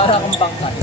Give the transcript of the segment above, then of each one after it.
Para akong bangkay.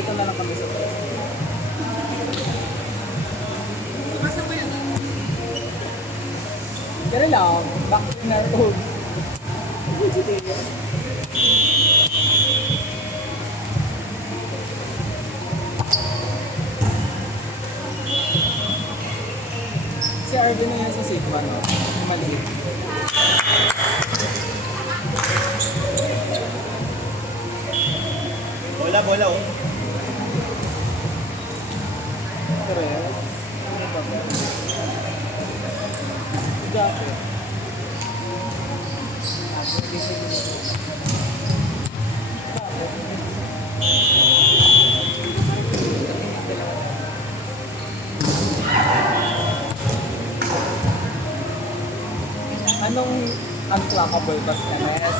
Balikan na lang kami sa place. Pero lang, back in our own. Si Arvin na yan sa Sigma, no? Yung maliit. Bola, bola, oh. Tres. Ano ba ba? Gato. Anong unclockable ba sa MS?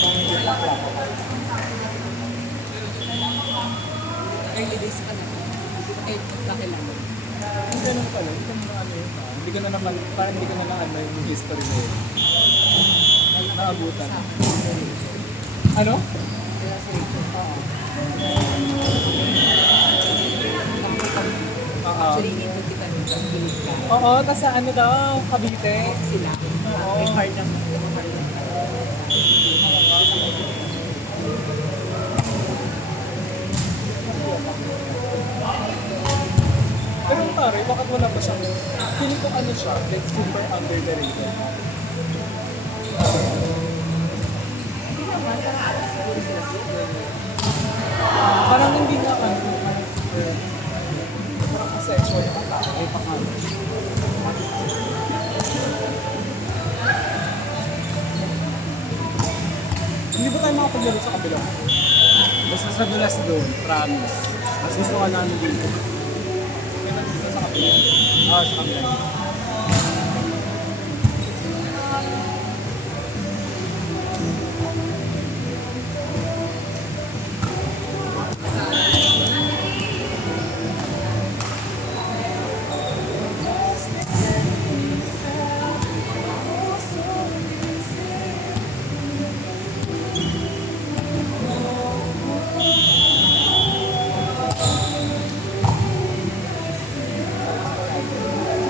Kung hindi unclockable. Early days ka na. Kahit kakilala. Ang ganun pala, hindi ko na ano yun. Hindi ko na naman, parang hindi ko na lang ano yung history na yun. Naabutan. Ano? Kaya sa Rachel. Oo. Actually, hindi kita rin sa gilid ka. Oo, tas sa ano daw, Cavite. Sila. Oo. May part ng mga part. Pero pare, bakit wala pa siyang, feeling ko ano siya, like super under the radar. Hindi naman, parang siguro sila siguro. Parang hindi na ano, super, parang sexual yung tao, ay pakano. Hindi ba tayo makapaglaro sa kabila? Basta sa dulas doon, promise. Mas gusto ka namin dito. May nandito sa kabila. Ah, sa kabila.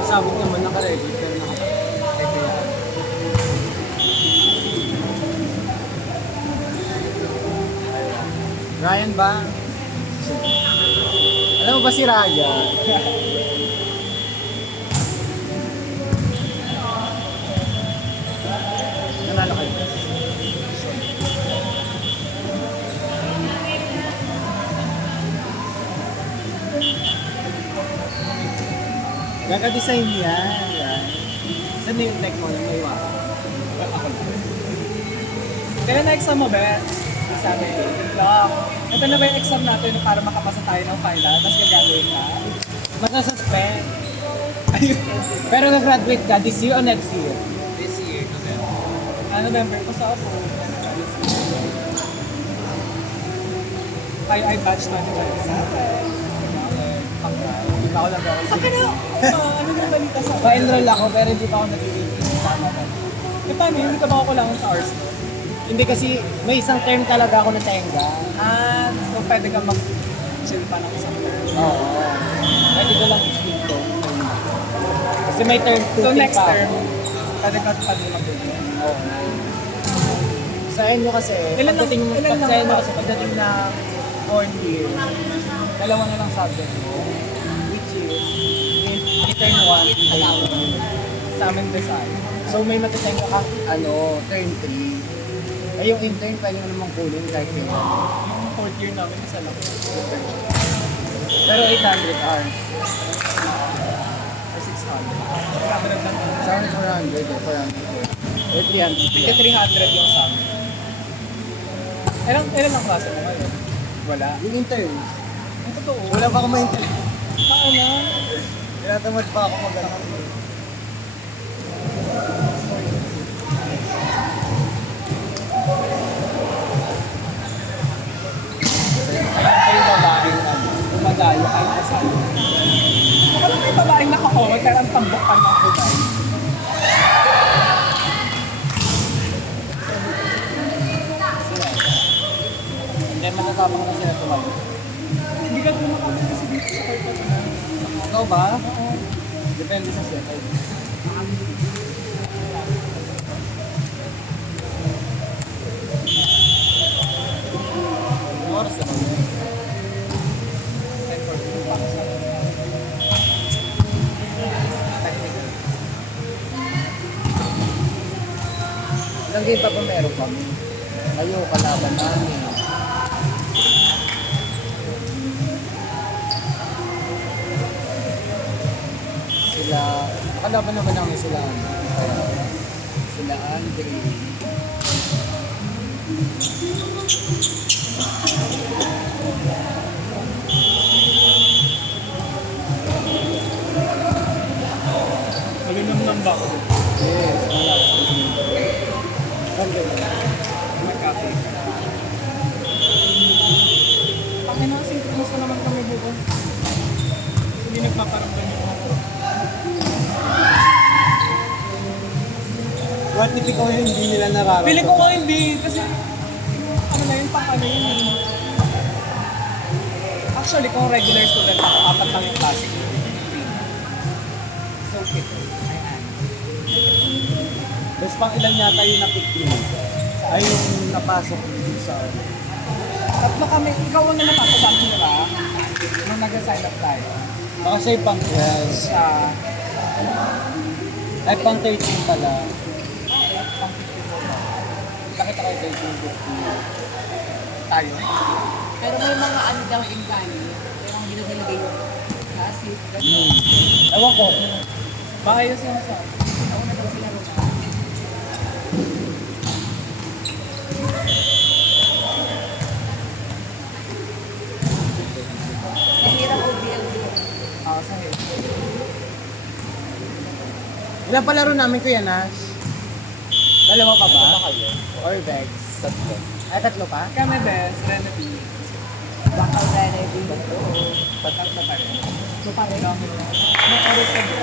Sabog naman naka-ready, pero naka-ready. Ryan ba? Alam mo ba si Raya? Nanalo kayo. Gaka-design yan. Saan na yung tech mo na may iwasan? Kailan na exam mo, Beth? Sabi ko. Ito na ba yung exam natin para makapasa tayo ng final, tapos gagawin na? Masasuspend. Pero nag-graduate ka this year o next year? This year, November ko sa ako. Ay batch 2027. Hindi pa ako nag-graduate. Sa akin na, ano yung balita sa akin? Pa-enroll ako pero hindi pa ako nag-graduate. Eh paano, hindi ka ba ako lang sa arts? Hindi kasi may isang term talaga ako na tenga. So pwede ka mag-chill pa ng isang term. Oo. Pwede ko lang dito. Kasi may term 2 So next pa ako. term, pwede ka pa din mag-chill. Oo. Sa inyo kasi, Ilan lang- pagdating, ilan lang sa inyo ba? kasi pagdating na 4th year, dalawa na lang subject mo, which is intern 1, intern 2. Sa amin design. So may matiteng ka term 3. Ay yung intern pwede mo namang kunin kahit yun. Yung fourth year namin, isa lang. Pero 800 hours. Or 600. Kasama lang lang. Sa akin 400 eh, 400. Or 300. Tika 300 yung sa amin. Ilan ang klase mo ngayon? Wala. Yung intern, Ang totoo. wala pa ako ma-intern. Ano? Tinatamad pa ako mag-ano. Kayo babaeng dumadayo kahit kasalo. Wala may babaeng nakakawag kaya ang tambok ka ng kulay. Hindi matatapang na sila tumayo. Totoo ba? Depende sa second. Anong oras na ba? 10:42. Ilang game pa ba meron kami? Kayo, kalaban namin. Sila, kalaban naman namin sila. Sila Andre. Malinam ng bako. Yes, wala. Ganda ba? Magkape. Panginoon, synchronous na naman kami bukas. Hindi nagpaparamdam yung mga to. What if ikaw yung hindi nila nararamdaman? Pili ko nga hindi, kasi ano na yun, ano yun. Actually, kung regular student ako, 4 lang yung klase ko. So, okay. Tapos pang ilan yata yung na-pick mo? Ay, yung napasok dito sa... Tatlo kami, ikaw ang napasok sa akin nila, nung nag-sign up tayo. Baka siya yung pang 12. Siya, Ay, pang 13 pala. pang 50 mo ba? Nakita kayo 13, 15. Tayo. Pero may mga ano daw in Bali, merong ginagilagay yung kasi, Ewan ko. Baka yun sinasabi. nauna daw sila rin. Mahirap o BLD. Ako sa head. Ilan palaro namin Kuya Nash? Dalawa pa ba? Or bags? Tatlo. Ay, tatlo pa? Kami best, Renati. Baka Renedy. Tatlo pa rin. So, paano lang yun? May oras ka bro.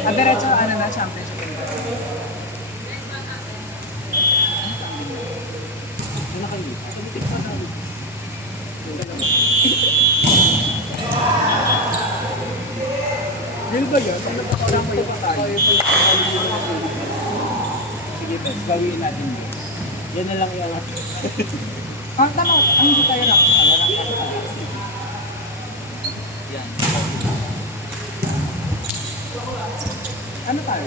Ang diretso, ano na, championship. Ano kayo? Yun ba yun? Parang may tayo. Sige, best. Gawin natin yun. Yan na lang yung... Ah, tama. Ang hindi tayo lang. Ano lang tayo. Yan. Ano tayo?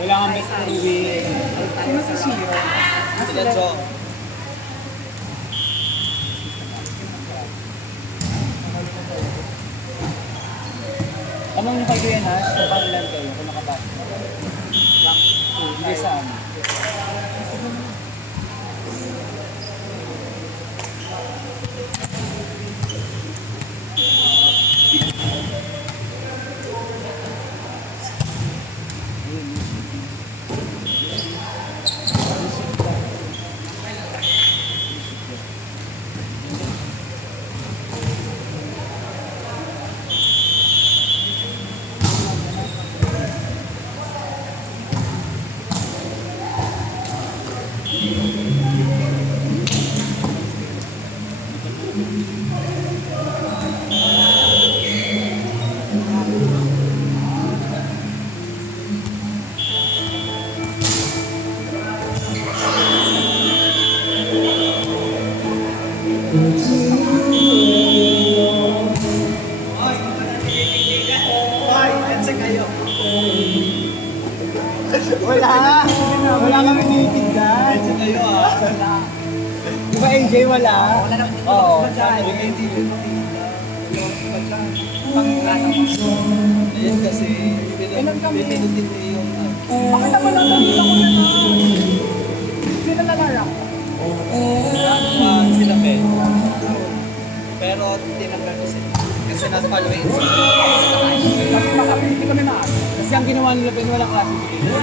Kailangan best uwi. Sino si Shiro? Sila Jo. Among yung kay Kuya Nash, kung paano lang kayo, kung nakapasok. Rank 2, hindi sa ano. Wala! Wala kami tinitignan. Sa kayo Di ba AJ wala? Wala naman dito. Oo. Ayun kasi, ilan kami? yung... Bakit naman lang nakita ko na sino na larang? Sila Ben. Pero tinanggal ko sila. Kasi nasa following Kasi baka hindi kami maaari. Kasi ang ginawa nila Ben, walang classification.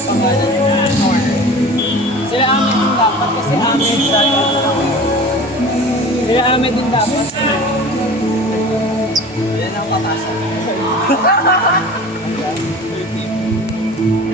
Pangalan niya. Sila Ahmed din dapat kasi Ahmed sila Ahmed din dapat. Yan ang papasa.